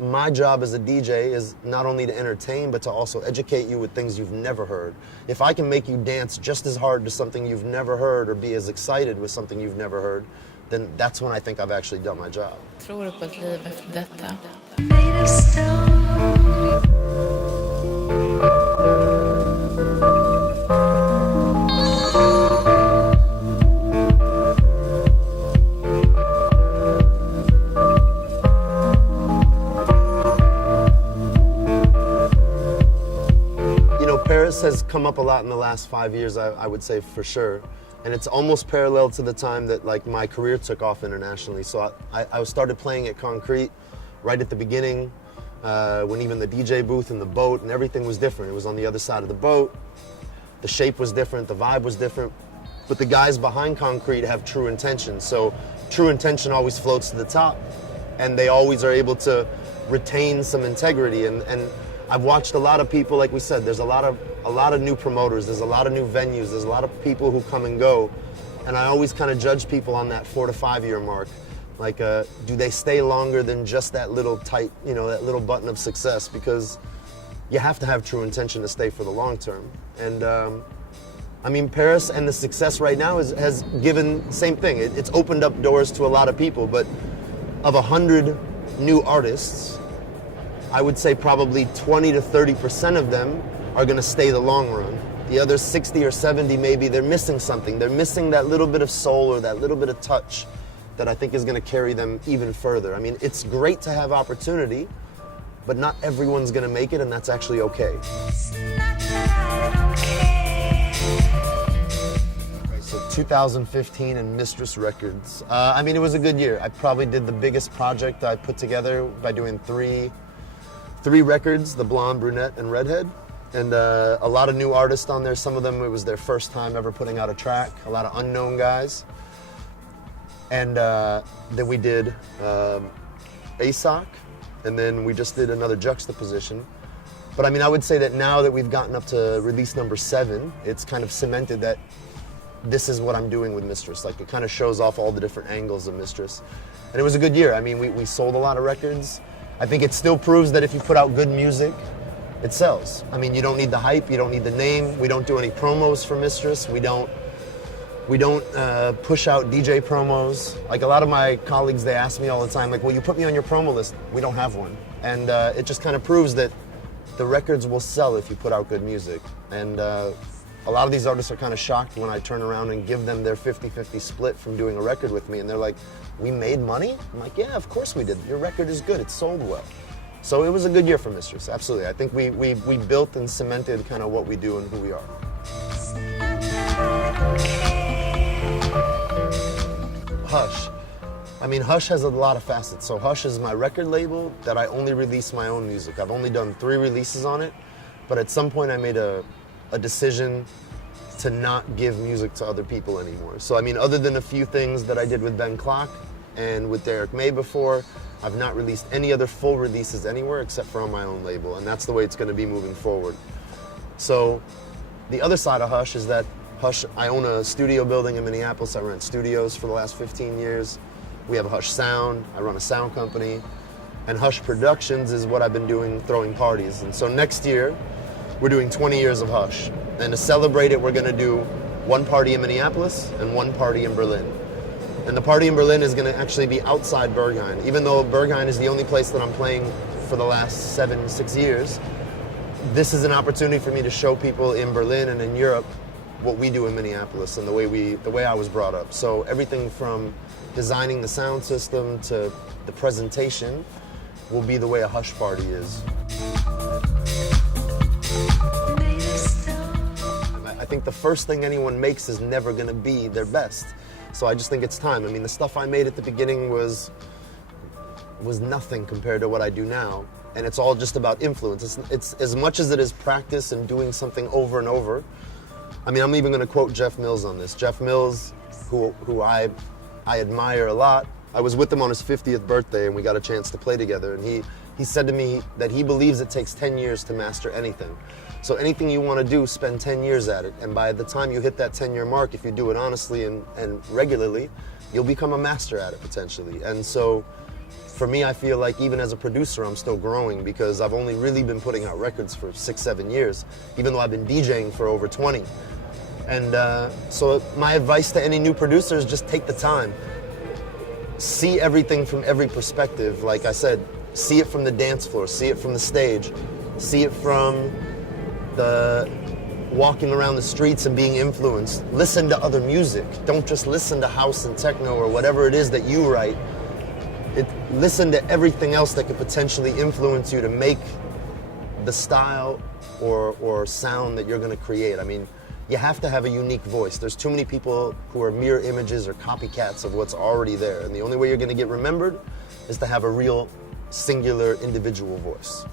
my job as a DJ is not only to entertain, but to also educate you with things you've never heard. If I can make you dance just as hard to something you've never heard or be as excited with something you've never heard, then that's when I think I've actually done my job. Tror du på ett liv efter detta? Paris has come up a lot in the last 5 years, I would say for sure. And it's almost parallel to the time that like my career took off internationally. So I started playing at Concrete right at the beginning, when even the DJ booth and the boat and everything was different. It was on the other side of the boat. The shape was different, the vibe was different. But the guys behind Concrete have true intention. So true intention always floats to the top, and they always are able to retain some integrity. And I've watched a lot of people, like we said, there's a lot of new promoters, there's a lot of new venues, there's a lot of people who come and go, and I always kind of judge people on that 4 to 5 year mark. Like, do they stay longer than just that little tight, that little button of success? Because you have to have true intention to stay for the long term. And I mean, Paris and the success right now has given, same thing, it's opened up doors to a lot of people, but of 100 new artists, I would say probably 20 to 30% of them are going to stay the long run. The other 60 or 70, maybe they're missing something. They're missing that little bit of soul or that little bit of touch that I think is going to carry them even further. I mean, it's great to have opportunity, but not everyone's going to make it, and that's actually okay. So 2015 and Mistress Records. I mean, it was a good year. I probably did the biggest project I put together by doing three records, the Blonde, Brunette, and Redhead. And a lot of new artists on there. Some of them, it was their first time ever putting out a track. A lot of unknown guys. And then we did ASOC, and then we just did another Juxtaposition. But I mean, I would say that now that we've gotten up to release number 7, it's kind of cemented that this is what I'm doing with Mistress. Like, it kind of shows off all the different angles of Mistress. And it was a good year. I mean, we sold a lot of records. I think it still proves that if you put out good music, it sells. I mean, you don't need the hype, you don't need the name. We don't do any promos for Mistress. We don't push out DJ promos. Like, a lot of my colleagues, they ask me all the time, like, well, you put me on your promo list. We don't have one. And it just kind of proves that the records will sell if you put out good music. And a lot of these artists are kind of shocked when I turn around and give them their 50-50 split from doing a record with me, and they're like, we made money? I'm like, yeah, of course we did. Your record is good, it sold well. So it was a good year for Mistress, absolutely. I think we built and cemented kind of what we do and who we are. Hush. I mean, Hush has a lot of facets. So Hush is my record label that I only release my own music. I've only done 3 releases on it, but at some point I made a decision to not give music to other people anymore. So I mean, other than a few things that I did with Ben Klock and with Derek May before, I've not released any other full releases anywhere except for on my own label, and that's the way it's going to be moving forward. So the other side of Hush is that Hush, I own a studio building in Minneapolis. I rent studios for the last 15 years. We have a Hush Sound. I run a sound company. And Hush Productions is what I've been doing, throwing parties. And so next year, we're doing 20 years of Hush. And to celebrate it, we're going to do one party in Minneapolis and one party in Berlin. And the party in Berlin is going to actually be outside Berghain. Even though Berghain is the only place that I'm playing for the last 6 years, this is an opportunity for me to show people in Berlin and in Europe what we do in Minneapolis and the way I was brought up. So everything from designing the sound system to the presentation will be the way a Hush party is. I think the first thing anyone makes is never going to be their best. So I just think it's time. I mean, the stuff I made at the beginning was nothing compared to what I do now. And it's all just about influence. It's as much as it is practice and doing something over and over. I mean, I'm even going to quote Jeff Mills on this. Jeff Mills, who I admire a lot. I was with him on his 50th birthday and we got a chance to play together. And he said to me that he believes it takes 10 years to master anything. So anything you want to do, spend 10 years at it. And by the time you hit that 10-year mark, if you do it honestly and regularly, you'll become a master at it potentially. And so for me, I feel like even as a producer, I'm still growing because I've only really been putting out records for 6-7 years, even though I've been DJing for over 20. And so my advice to any new producer is just take the time. See everything from every perspective. Like I said, see it from the dance floor, see it from the stage, see it from the walking around the streets and being influenced. Listen to other music. Don't just listen to house and techno or whatever it is that you write. Listen to everything else that could potentially influence you to make the style or sound that you're going to create. I mean, you have to have a unique voice. There's too many people who are mirror images or copycats of what's already there. And the only way you're going to get remembered is to have a real, singular, individual voice.